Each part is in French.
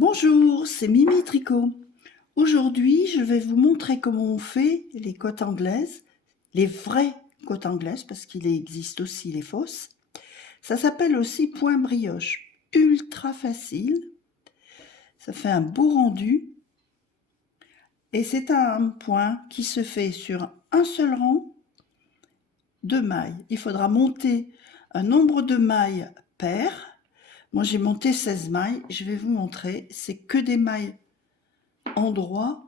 Bonjour, c'est Mimi Tricot. Aujourd'hui, je vais vous montrer comment on fait les côtes anglaises, les vraies côtes anglaises, parce qu'il existe aussi les fausses. Ça s'appelle aussi point brioche. Ultra facile, ça fait un beau rendu. Et c'est un point qui se fait sur un seul rang de mailles. Il faudra monter un nombre de mailles pair. Moi, j'ai monté 16 mailles. Je vais vous montrer. C'est que des mailles endroit.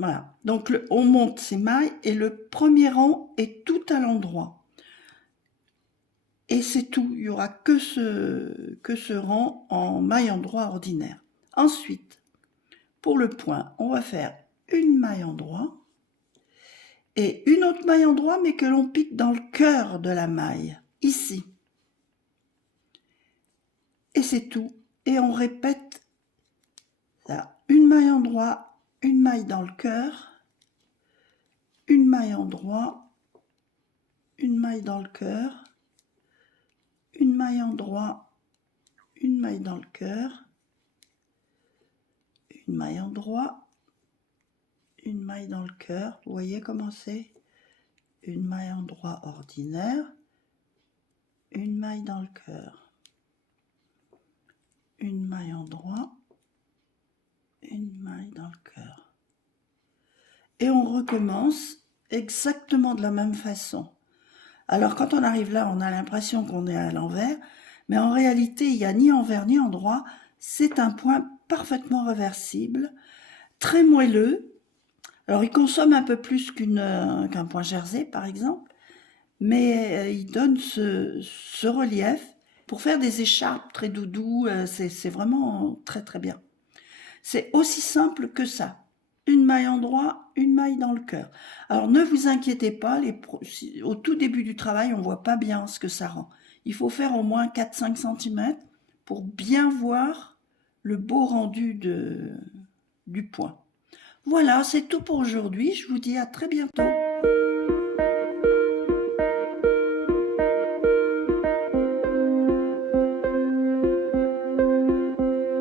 Voilà, donc on monte ces mailles et le premier rang est tout à l'endroit. Et c'est tout, il n'y aura que ce rang en maille endroit ordinaire. Ensuite, pour le point, on va faire une maille endroit et une autre maille endroit, mais que l'on pique dans le cœur de la maille, ici. Et c'est tout. Et on répète là, une maille endroit, une maille dans le cœur, une maille endroit, une maille dans le cœur, une maille endroit, une maille dans le cœur, une maille endroit, une maille dans le cœur. Vous voyez comment c'est? Une maille endroit ordinaire, une maille dans le cœur, une maille endroit, une maille dans le cœur. Et on recommence exactement de la même façon. Alors quand on arrive là, on a l'impression qu'on est à l'envers, mais en réalité, il n'y a ni envers ni endroit. C'est un point parfaitement réversible, très moelleux. Alors il consomme un peu plus qu'un point jersey par exemple, mais il donne ce relief. Pour faire des écharpes très doudou, c'est vraiment très très bien. C'est aussi simple que ça. Une maille endroit, une maille dans le cœur. Alors ne vous inquiétez pas, au tout début du travail, on ne voit pas bien ce que ça rend. Il faut faire au moins 4-5 cm pour bien voir le beau rendu du point. Voilà, c'est tout pour aujourd'hui. Je vous dis à très bientôt.